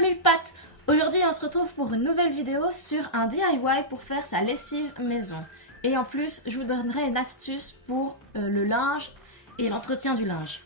mes pattes! Aujourd'hui on se retrouve pour une nouvelle vidéo sur un DIY pour faire sa lessive maison. Et en plus je vous donnerai une astuce pour le linge et l'entretien du linge.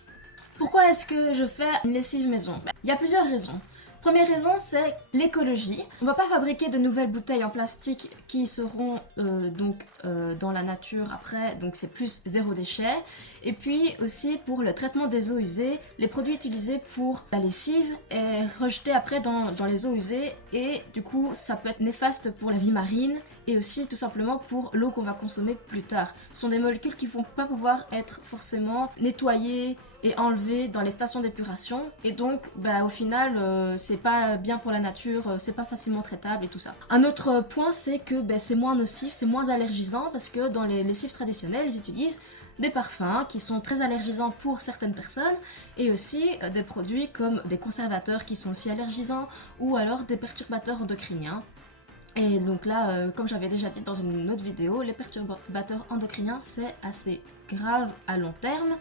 Pourquoi est-ce que je fais une lessive maison? Il y a plusieurs raisons. Première raison, c'est l'écologie. On ne va pas fabriquer de nouvelles bouteilles en plastique qui seront dans la nature après, donc c'est plus zéro déchet. Et puis aussi pour le traitement des eaux usées, les produits utilisés pour la lessive est rejeté après dans les eaux usées et du coup ça peut être néfaste pour la vie marine et aussi tout simplement pour l'eau qu'on va consommer plus tard. Ce sont des molécules qui ne vont pas pouvoir être forcément nettoyées et enlevées dans les stations d'épuration et donc au final c'est pas bien pour la nature, c'est pas facilement traitable et tout ça. Un autre point c'est que c'est moins nocif, c'est moins allergisant parce que dans les lessives traditionnelles ils utilisent des parfums qui sont très allergisants pour certaines personnes et aussi des produits comme des conservateurs qui sont aussi allergisants ou alors des perturbateurs endocriniens. Et donc là, comme j'avais déjà dit dans une autre vidéo, les perturbateurs endocriniens c'est assez grave à long terme,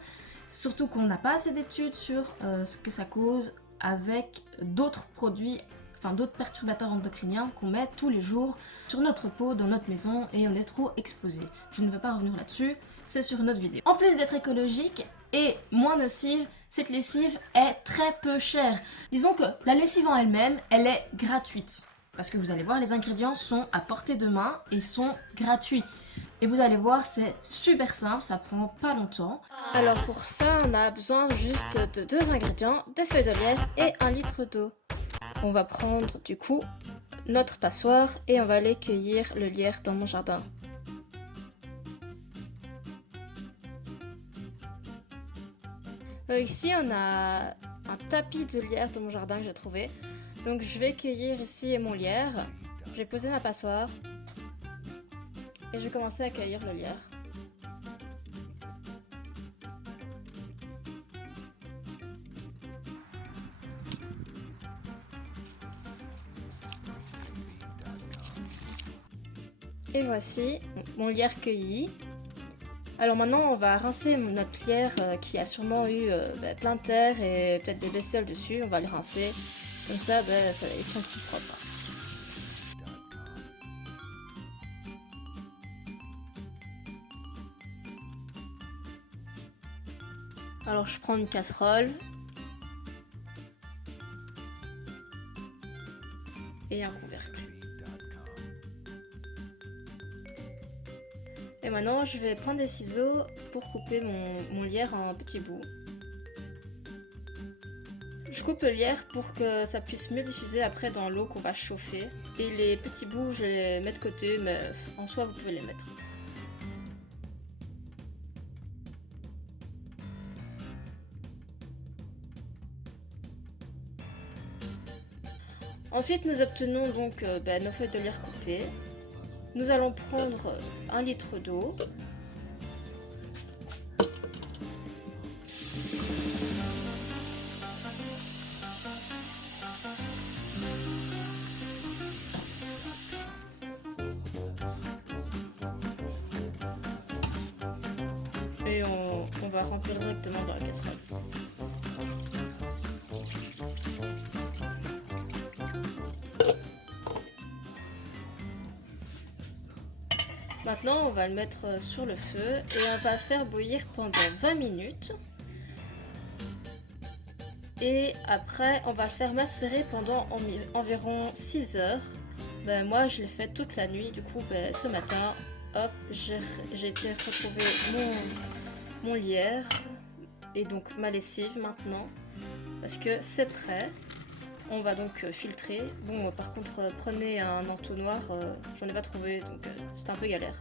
surtout qu'on n'a pas assez d'études sur ce que ça cause avec d'autres produits, enfin d'autres perturbateurs endocriniens qu'on met tous les jours sur notre peau, dans notre maison et on est trop exposé. Je ne vais pas revenir là-dessus, c'est sur une autre vidéo. En plus d'être écologique et moins nocive, cette lessive est très peu chère. Disons que la lessive en elle-même, elle est gratuite. Parce que vous allez voir, les ingrédients sont à portée de main et sont gratuits. Et vous allez voir, c'est super simple, ça prend pas longtemps. Alors pour ça, on a besoin juste de 2 ingrédients, des feuilles de lierre et 1 litre d'eau. On va prendre du coup notre passoire et on va aller cueillir le lierre dans mon jardin. Ici, on a un tapis de lierre dans mon jardin que j'ai trouvé. Donc je vais cueillir ici mon lierre, je vais poser ma passoire et je vais commencer à cueillir le lierre. Et voici mon lierre cueilli. Alors maintenant on va rincer notre lierre qui a sûrement eu plein de terre et peut-être des bestioles dessus, on va le rincer. Comme ça, ils sont tout propres. Alors je prends une casserole. Et un couvercle. Et maintenant je vais prendre des ciseaux pour couper mon lierre en petits bouts. Je coupe le lierre pour que ça puisse mieux diffuser après dans l'eau qu'on va chauffer. Et les petits bouts, je les mets de côté, mais en soi, vous pouvez les mettre. Ensuite, nous obtenons donc nos feuilles de lierre coupées. Nous allons prendre 1 litre d'eau. Et on va remplir directement dans la casserole. Maintenant, on va le mettre sur le feu et on va le faire bouillir pendant 20 minutes. Et après, on va le faire macérer pendant environ 6 heures. Moi, je l'ai fait toute la nuit. Du coup, ce matin, hop, j'ai été retrouver mon lierre et donc ma lessive maintenant parce que c'est prêt. On va donc filtrer. Bon, par contre, prenez un entonnoir, j'en ai pas trouvé donc c'est un peu galère.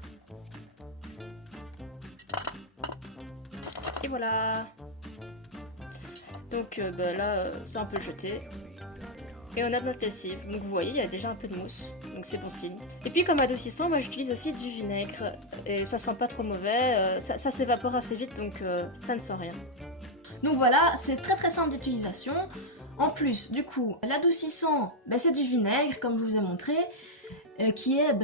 Et voilà. Donc là, c'est un peu jeté. Et on a notre lessive. Donc vous voyez, il y a déjà un peu de mousse. Donc c'est bon signe. Et puis comme adoucissant, moi j'utilise aussi du vinaigre. Et ça sent pas trop mauvais. Ça s'évapore assez vite, donc ça ne sent rien. Donc voilà, c'est très simple d'utilisation. En plus, du coup, l'adoucissant, c'est du vinaigre, comme je vous ai montré. qui est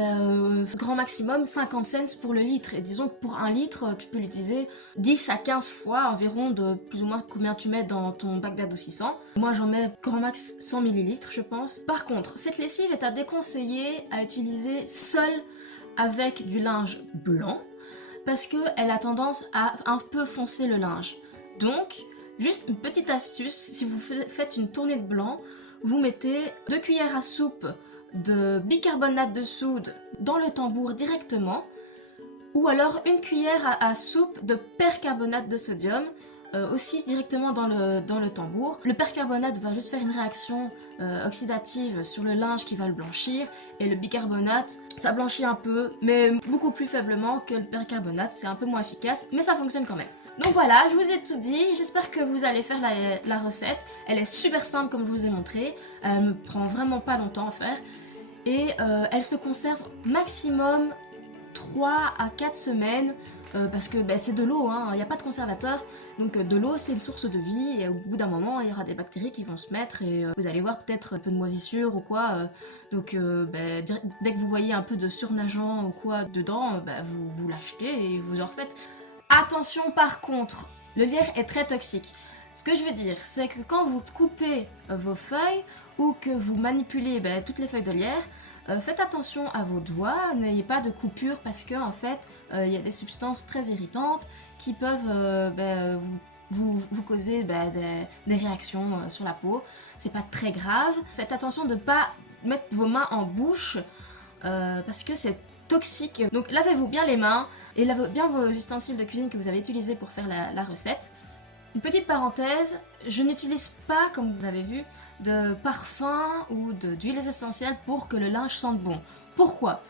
grand maximum 50 cents pour le litre. Et disons que pour 1 litre, tu peux l'utiliser 10 à 15 fois environ de plus ou moins combien tu mets dans ton bac d'adoucissant. Moi j'en mets grand max 100 ml je pense. Par contre, cette lessive est à déconseiller à utiliser seule avec du linge blanc parce qu'elle a tendance à un peu foncer le linge. Donc, juste une petite astuce, si vous faites une tournée de blanc, vous mettez 2 cuillères à soupe de bicarbonate de soude dans le tambour directement, ou alors une cuillère à soupe de percarbonate de sodium aussi directement dans le tambour. Le percarbonate va juste faire une réaction oxydative sur le linge qui va le blanchir, et le bicarbonate ça blanchit un peu mais beaucoup plus faiblement que le percarbonate, c'est un peu moins efficace mais ça fonctionne quand même. Donc voilà, je vous ai tout dit, j'espère que vous allez faire la recette. Elle est super simple comme je vous ai montré, elle me prend vraiment pas longtemps à faire et elle se conserve maximum 3 à 4 semaines parce que c'est de l'eau, il n'y a pas de conservateur, donc de l'eau c'est une source de vie et au bout d'un moment il y aura des bactéries qui vont se mettre et vous allez voir peut-être un peu de moisissure ou quoi, donc dès que vous voyez un peu de surnageant ou quoi dedans, vous l'achetez et vous en refaites. Attention par contre, le lierre est très toxique. Ce que je veux dire, c'est que quand vous coupez vos feuilles ou que vous manipulez toutes les feuilles de lierre, faites attention à vos doigts, n'ayez pas de coupure parce que en fait, il y a des substances très irritantes qui peuvent vous causer des réactions sur la peau. C'est pas très grave. Faites attention de ne pas mettre vos mains en bouche parce que c'est toxique. Donc lavez-vous bien les mains et lavez bien vos ustensiles de cuisine que vous avez utilisés pour faire la recette. Une petite parenthèse, je n'utilise pas, comme vous avez vu, de parfum ou d'huiles essentielles pour que le linge sente bon. Pourquoi ?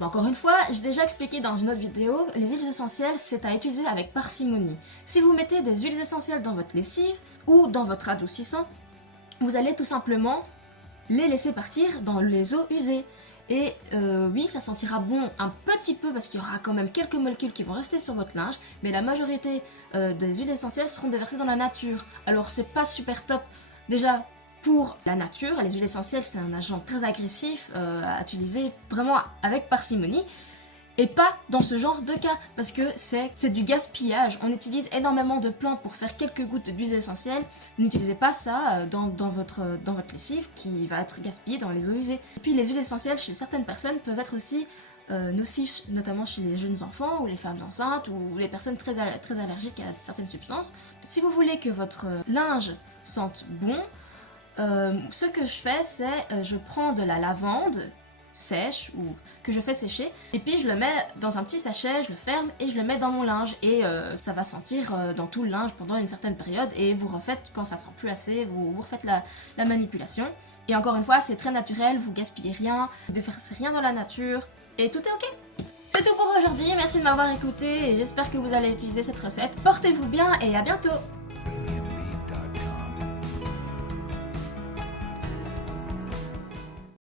Encore une fois, j'ai déjà expliqué dans une autre vidéo, les huiles essentielles c'est à utiliser avec parcimonie. Si vous mettez des huiles essentielles dans votre lessive ou dans votre adoucissant, vous allez tout simplement les laisser partir dans les eaux usées. Et oui, ça sentira bon un petit peu parce qu'il y aura quand même quelques molécules qui vont rester sur votre linge, mais la majorité des huiles essentielles seront déversées dans la nature. Alors c'est pas super top déjà pour la nature, les huiles essentielles c'est un agent très agressif à utiliser vraiment avec parcimonie. Et pas dans ce genre de cas, parce que c'est du gaspillage. On utilise énormément de plantes pour faire quelques gouttes d'huile essentielle. N'utilisez pas ça dans votre lessive qui va être gaspillée dans les eaux usées. Et puis les huiles essentielles chez certaines personnes peuvent être aussi nocifs, notamment chez les jeunes enfants ou les femmes enceintes ou les personnes très allergiques à certaines substances. Si vous voulez que votre linge sente bon, ce que je fais c'est je prends de la lavande sèche ou que je fais sécher et puis je le mets dans un petit sachet, je le ferme et je le mets dans mon linge et ça va sentir dans tout le linge pendant une certaine période et vous refaites quand ça sent plus assez, vous refaites la manipulation et encore une fois c'est très naturel, vous gaspillez rien, vous déversez rien dans la nature et tout est ok. C'est tout pour aujourd'hui, merci de m'avoir écouté et j'espère que vous allez utiliser cette recette. Portez-vous bien et à bientôt.